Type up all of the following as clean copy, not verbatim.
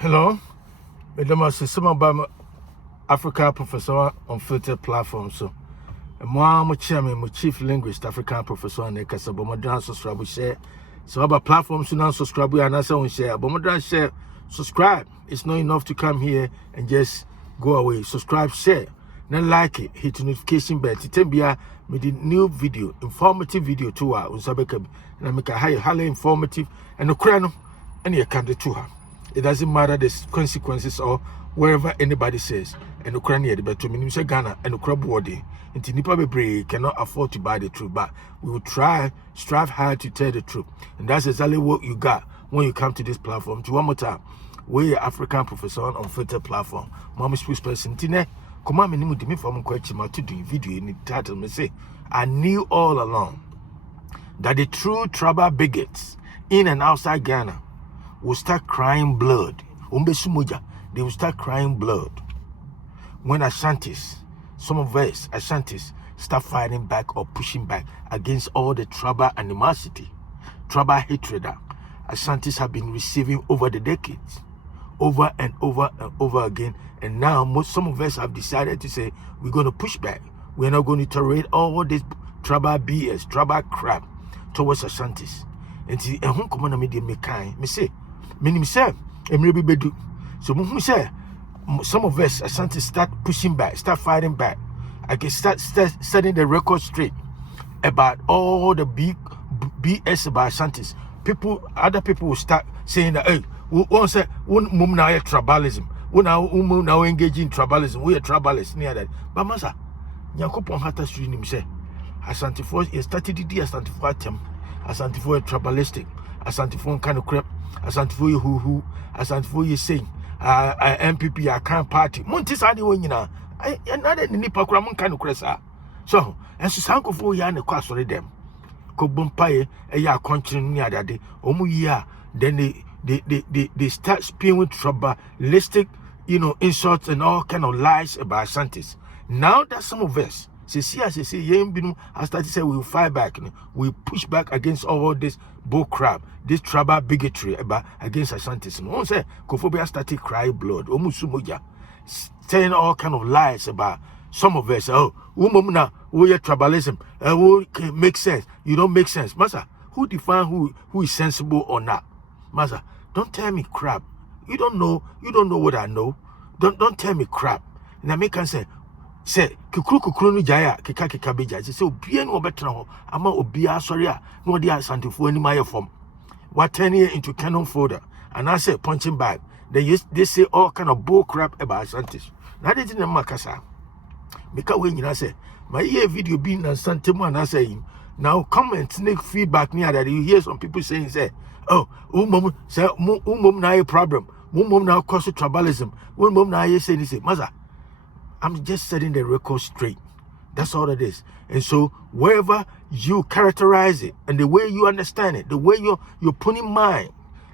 Hello, Madam Assistant by Africa Professor on filtered platform. So, my chairman, my chief linguist, African Professor, and Ekasa, Bomadran subscribe, share. So, about platforms, you now subscribe, and I say, share. Bomadran share, subscribe. It's not enough to come here and just go away. Subscribe, share. Now, like it, hit the notification bell. Titembia, made the new video, informative video to her, and I make a highly informative, and the crown, and you can do to her. It doesn't matter the consequences or wherever anybody says. And the Ukraine the better meaning say Ghana and the crab body. Until Nipa Bebre cannot afford to buy the truth, but we will strive hard to tell the truth. And that's exactly what you got when you come to this platform. To one more time, we're African Professor on filtered platform. Mama speaks person Tine. Come on, me from question to do video in the title. Me say, I knew all along that the true tribal bigots in and outside Ghana will start crying blood. They will start crying blood when Asantes, some of us Asantes, start fighting back or pushing back against all the tribal animosity, tribal hatred that Asantes have been receiving over the decades, over and over and over again. And now some of us have decided to say we're going to push back. We're not going to tolerate all this tribal BS, tribal crap towards Asantes. And see, a home command me kind, me say. Meaning, sir, Emre Bedu. So, say, some of us Asante start pushing back, start fighting back. I can start setting the record straight about all the big BS about Asantes. Other people will start saying that, hey, one say, one mum now tribalism. One now engage in tribalism. We are tribalists near that. But, Masa, Yakupon Hata Street, him say, Asante for he started the Asante for attempt, Asante for tribalistic, Asante for kind of crap. Asante for you who Asante for you saying MPP I can't party Montis adi when you know another nipa kura kind of cressa. So and so sanko for ya ne kwasore dem ko bompaye ya country near that day omu ya then they start spewing tribalistic insults and all kind of lies about Asantes. Now that some of us say I started to say we will fight back, we push back against all this bull crap, this tribal bigotry against Asantes. And one say Kophobia started crying blood, Omusumuja, saying all kind of lies about some of us. Oh, umumna, we are tribalism, who make sense. You don't make sense. Master, who define who is sensible or not? Master, don't tell me crap. You don't know what I know. Don't tell me crap. And I make can say kukuru no jaya keka beja say obia no obetra ho ama obia sorry a no dey Asantefo ani maye form what 10 year into canon folder and I say punching bag they say all kind of bull crap about Asantes. Now they didn't makasa because when you say my year video being Asantemo and I say now comment sneak feedback near that you hear some people saying say oh mom say mom na a problem mom now cause tribalism mom na say maza I'm just setting the record straight. That's all it is. And so wherever you characterize it and the way you understand it, the way you're putting mind,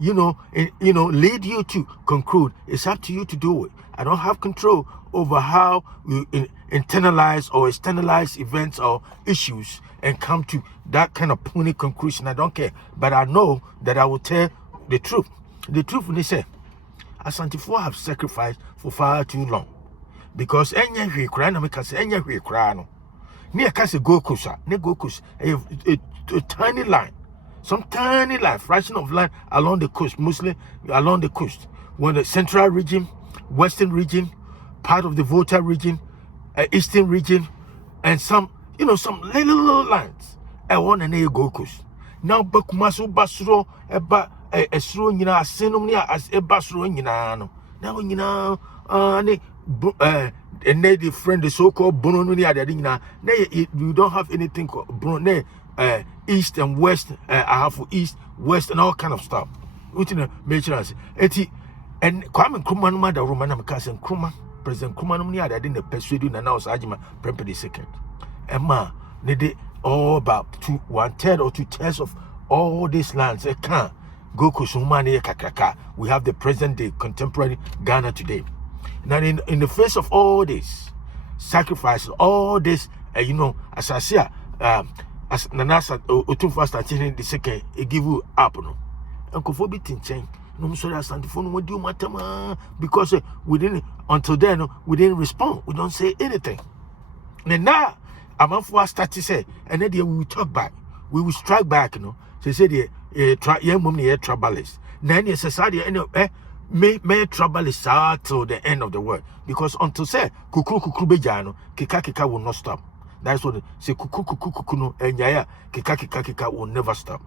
lead you to conclude, it's up to you to do it. I don't have control over how you internalize or externalize events or issues and come to that kind of puny conclusion. I don't care. But I know that I will tell the truth. The truth when they say, Asantefo have sacrificed for far too long. Because enya hwe kra na meka se enya hwe kra no ne e ka se gokus a tiny line, some tiny line, fraction of land along the coast, mostly along the coast, when the central region, western region, part of the Volta region, eastern region, and some little lines I want an gokus. Now bakumaso basro eba esro nyina asenum ne as ebasro nyina no now nyina and they the friend the so-called Bono you don't have anything called Bono east and west. I have for east, west, and all kind of stuff. Within a major and Kwame Nkrumah mother Roman Cousin Nkrumah, President Nkrumah I didn't persuade you and now Sajima Prempe the second. Emma they all about 1/3 or 2/3 of all these lands. They can't go Kusumani Kakaka. We have the present day contemporary Ghana today. Now, in the face of all this sacrifice, all this, as I say, as Nanasa Otumfa started the second, it give you up, no. And Kofobi Tinchen, No, sorry, Asante phone what do you matter, because we didn't until then we didn't respond. We don't say anything. And now I'm on for start to say, and then we will talk back. We will strike back, you know. They say the young woman here tribalist. Then the society may tribalist till the end of the world. Because until say kukru bejano, kika will not stop. That's what say kuku no and yaya kika will never stop.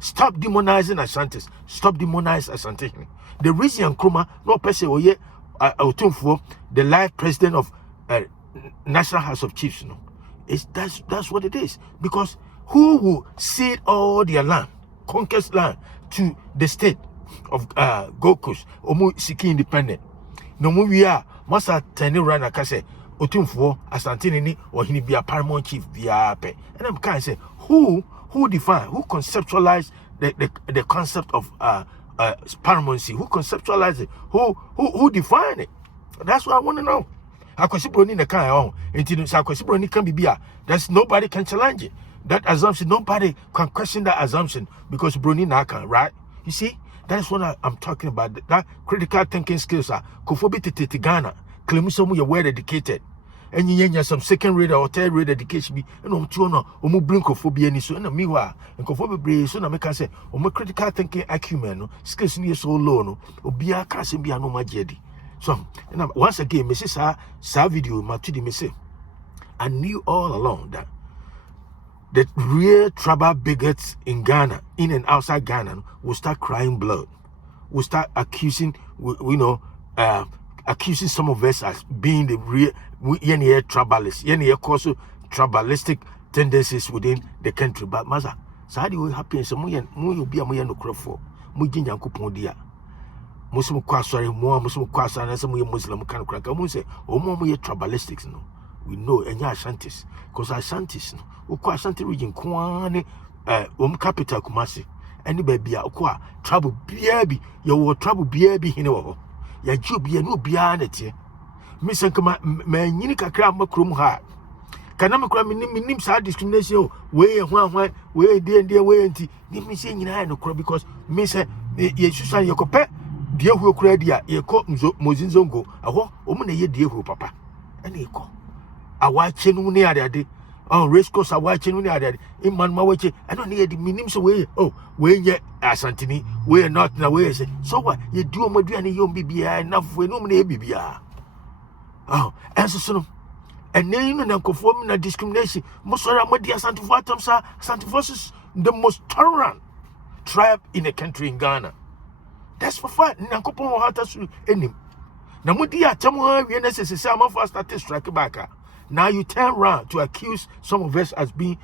Stop demonizing Asantes. Stop demonizing Asantes. The reason Nkrumah no person oye for the life president of National House of Chiefs, you know, that's what it is. Because who will cede all their land, conquest land, to the state of Gold Coast, Omu Siki independent? No more we are Masa Teni Rana Kase, Otumfo, Asantini, or he be a paramount chief via pe. And I'm kind of say, who define, who conceptualize the concept of paramountcy? Who conceptualize it? Who define it? That's what I want to know. Akwasi Broni the kind of until Akwasi Broni can be that's nobody can challenge it. That assumption, nobody can question that assumption because Broni Naka, right? You see, that's what I'm talking about. That critical thinking skills are Kofobi Titi Ghana, claim some you're well educated. And you have some second rate or third rate education be and omu bring Kofobi and so and mewa and Kofobi bray so na make say omu critical thinking acumen no skills near so low no obia can be no majedi. So, and once again, Mrs. Sa video, Matudi me say, I knew all along that the real tribal bigots in Ghana, in and outside Ghana, will start crying blood, will start accusing, accusing some of us as being the real, tribalists, also tribalistic tendencies within the country. But Maza, so how do we happen? So, mu be a no crop for, mu jinyankupondia. Muslim kwasari more Muslim kwasari and some Muslim kind of crack. I won't say, oh, more tribalistics, no. We know, and ya Asantes, because Asantes, no, Asante region, Kwane, capital Kumasi, any baby, trouble, baby, your trouble, baby, you know, ya Jew be a new beyond it. Miss Ankama, man, Yinika Kram Macrum heart. Kanama minim sa discrimination, way and way, dear, way, and me saying in I no crop because Miss ye should your copet. Dear who credia, ye caught Mozinzongo, a woman a year dear who papa, and ye call a white chin near that day. Oh, race course a white chin near that in Manmawache. I don't need the minims away. Oh, when ye Asantini, we're not in a way. So what you do, Madriani, you'll be enough when no may be. Oh, answer son. And name and conforming a discrimination. Mosora Madia Santifatamsa, Santifos, the most tolerant tribe in a country in Ghana. That's for fun. Nankopon hatasu enim. Na mudi atamwa we necessary sama for start strike back. Now you turn around to accuse some of us as being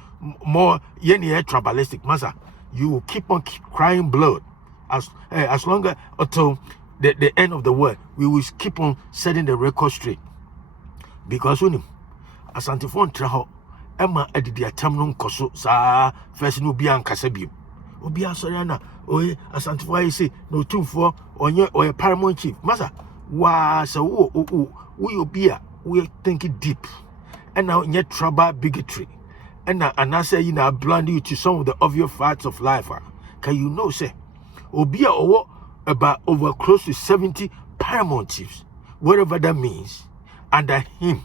more tribalistic. Masa, you will keep on crying blood as long as until the end of the world. We will keep on setting the record straight. Because when Asante phone traho Emma edidi atamno nkoso sa first no bia nkasa biem. Obi asoriana oye Asante phone say no tumfo onye oye paramount chief. Masa wa so we obia we thinking deep. And now in tribal bigotry. And now say you know blind you to some of the obvious facts of life. Can you know say obia owo about over close to 70 paramount chiefs, whatever that means, under him.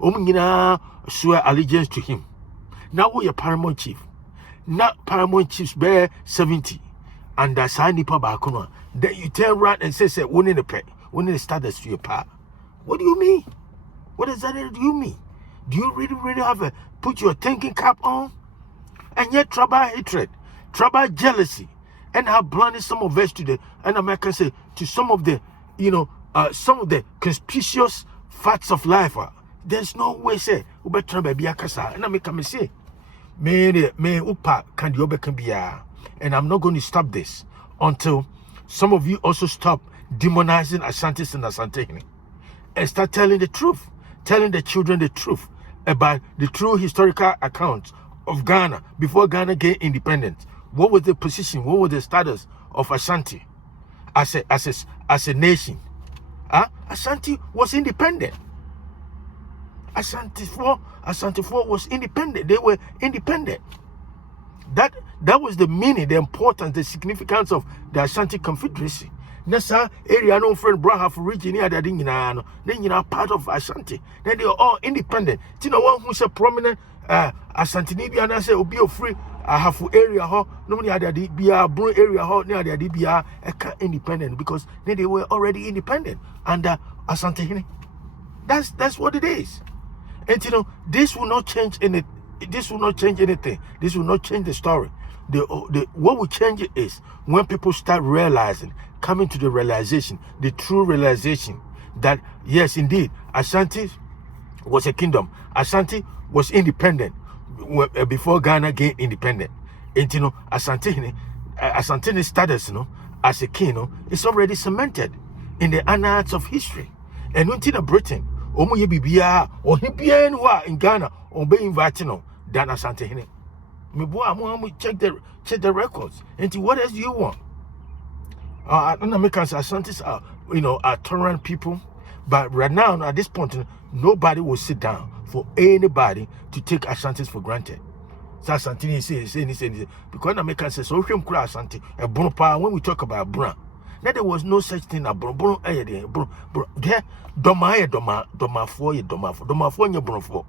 Omingina swear allegiance to him. Now we are paramount chief. Not paramount chiefs bear 70 and that's nipa bakono. Then you turn around and say one in the pet, one in the status to your power. What do you mean? What does that do you mean? Do you really have put your thinking cap on? And yet tribal hatred, tribal jealousy, and how blinded some of us today, and America say to some of the, some of the conspicuous facts of life. There's no way say ubetra baby akasa and I make me say me upa can the can be and I'm not going to stop this until some of you also stop demonizing Asantes and Asante and start telling the truth, telling the children the truth about the true historical account of Ghana before Ghana gained independence. What was the position? What was the status of Asante as a nation? Asante was independent. Asante 4 was independent. They were independent. That was the meaning, the importance, the significance of the Ashanti Confederacy. Nessa area no friend Brahaf region here that then part of Ashanti. Then they are all independent. Tina one who's a prominent Ashanti Nibia and I say be free have area ho no money ada be a bro area ho near the be a independent because then they were already independent under Ashanti. That's what it is. And this will not change anything. This will not change anything. This will not change the story. What will change it is when people start realizing, coming to the realization, the true realization that yes, indeed, Ashanti was a kingdom. Ashanti was independent before Ghana gained independent. And Ashanti's status, as a king, is already cemented in the annals of history. And until Britain, Omo Bibia or Hibianwa in Ghana, or be inviting than Asante Hine. Me boy, I'm check the records. And what else do you want? Americans, Asantes are are tolerant people, but right now at this point, nobody will sit down for anybody to take Asantes for granted. So Asante say because Americans say so him cry Asante a Bruno when we talk about Brun. Now there was no such thing as Bruno there doma for your Bruno for.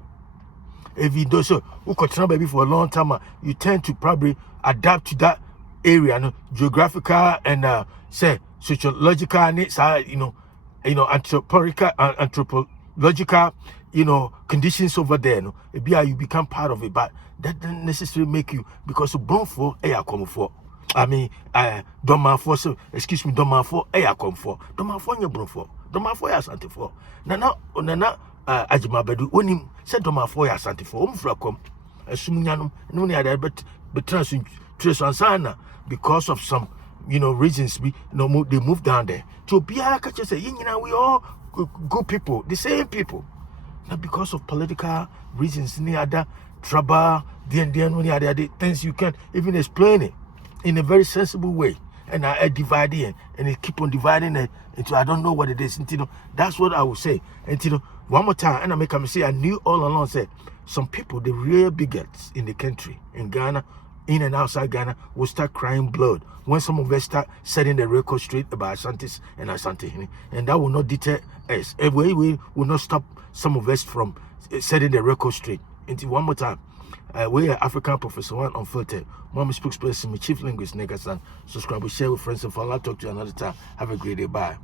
If you do so, who continue baby for a long time, you tend to probably adapt to that area, geographical and say sociological needs, anthropological, conditions over there. You become part of it, but that doesn't necessarily make you because of born for air come for. I mean, doma for so excuse me, doma for air come for, doma for your born for, doma for Asante for. Nana. Ajima bedu onim said doma for ya Asante for umfrakom asumunyano no ne ada but transansana because of some reasons they moved down there to biya ka say we all good people, the same people, not because of political reasons any other trouble no other things you can't even explain it in a very sensible way. And I divide it and it keep on dividing it into I don't know what it is. That's what I would say. And one more time, and I make them say I knew all along said some people, the real bigots in the country, in Ghana, in and outside Ghana, will start crying blood when some of us start setting the record straight about Asantes and Asante. And that will not deter us. We will not stop some of us from setting the record straight. Until one more time. We are African Professor One Unfiltered. Mommy spokesperson, my chief linguist, Negasan. Subscribe, share with friends, and follow. I'll talk to you another time. Have a great day. Bye.